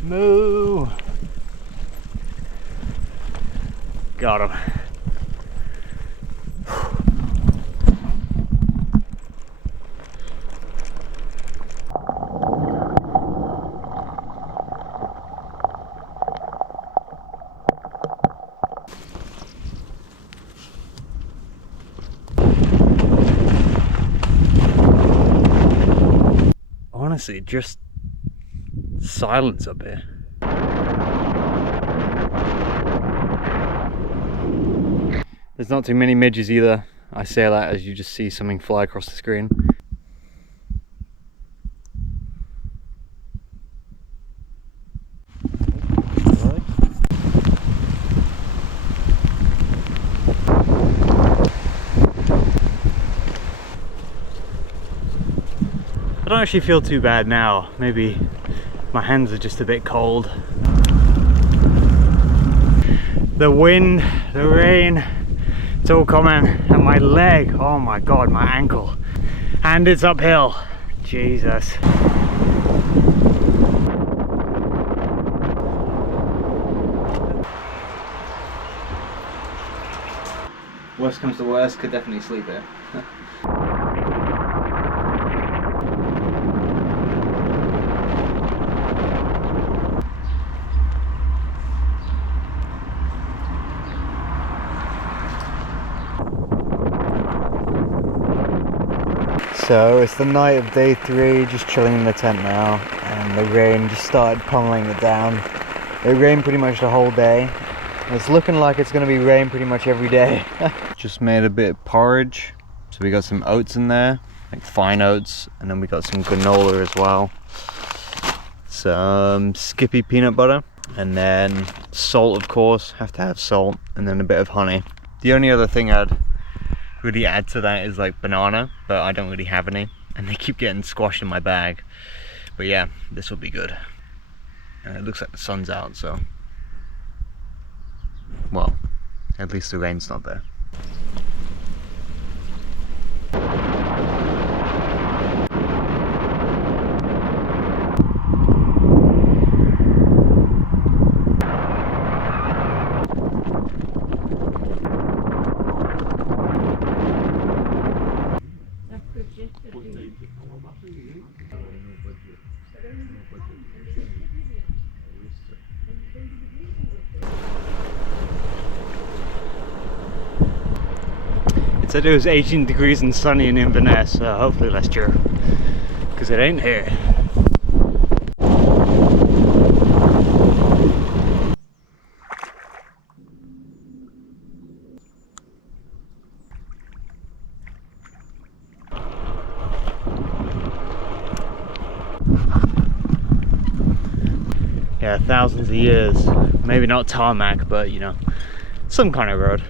Moo! Got him. Honestly, just silence up here. There's not too many midges either. I say that as you just see something fly across the screen. I don't actually feel too bad now. Maybe my hands are just a bit cold. The wind, the rain, it's all coming. And my leg, oh my god, my ankle. And it's uphill. Jesus. Worst comes to worst, could definitely sleep here. So it's the night of day 3, just chilling in the tent now, and the rain just started pummeling it down. It rained pretty much the whole day. It's looking like it's going to be rain pretty much every day. Just made a bit of porridge. So we got some oats in there, like fine oats, and then we got some granola as well. Some Skippy peanut butter, and then salt, of course, have to have salt, and then a bit of honey. The only other thing I'd really add to that is like banana, but I don't really have any, and they keep getting squashed in my bag. But yeah, this will be good. And it looks like the sun's out, so well, at least the rain's not there. It said it was 18 degrees and sunny in Inverness, so hopefully that's true, because it ain't here. Yeah, thousands of years, maybe not tarmac, but you know, some kind of road.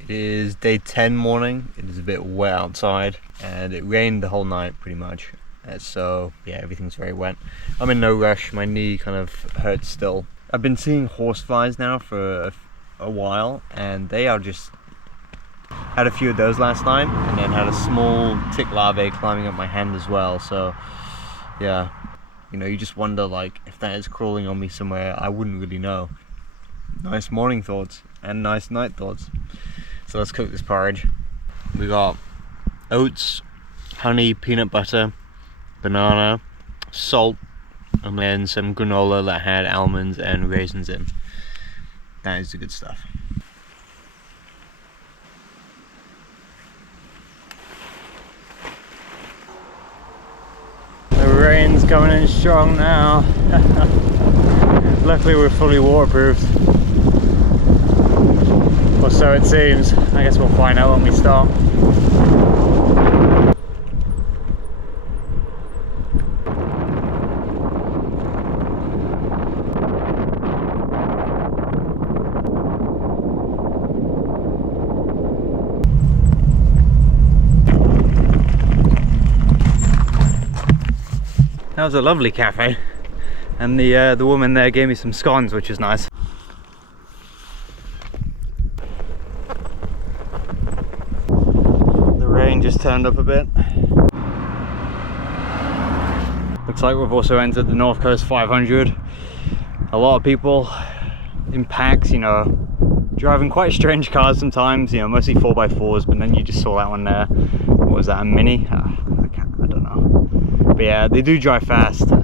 It is day 10 morning. It is a bit wet outside, and it rained the whole night pretty much. So yeah, everything's very wet. I'm in no rush. My knee kind of hurts still. I've been seeing horseflies now for a while, and they are just... Had a few of those last night, and then had a small tick larvae climbing up my hand as well. So yeah, you know, you just wonder like if that is crawling on me somewhere. I wouldn't really know. Nice morning thoughts and nice night thoughts. So let's cook this porridge. We got oats, honey, peanut butter, banana, salt, and then some granola that had almonds and raisins in. That is the good stuff. The rain's coming in strong now. Luckily we're fully waterproofed. Or so it seems. I guess we'll find out when we start. That was a lovely cafe, and the woman there gave me some scones, which is nice. The rain just turned up a bit. looks like we've also entered the North Coast 500. A lot of people in packs, you know, driving quite strange cars sometimes, you know, mostly 4x4s, but then you just saw that one there. What was that, a Mini? I don't know. But yeah, they do drive fast, so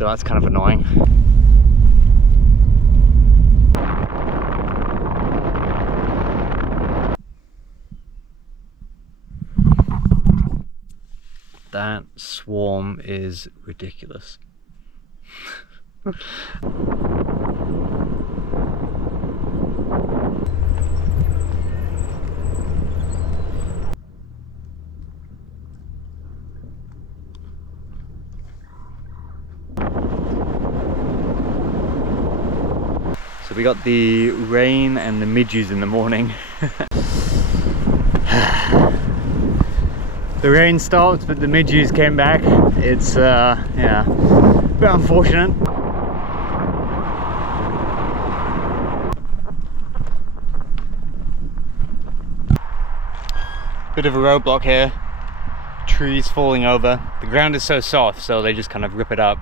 that's kind of annoying. That swarm is ridiculous. So we got the rain and the midges in the morning. The rain stopped, but the midges came back. It's yeah, a bit unfortunate. Bit of a roadblock here. Trees falling over. The ground is so soft, so they just kind of rip it up.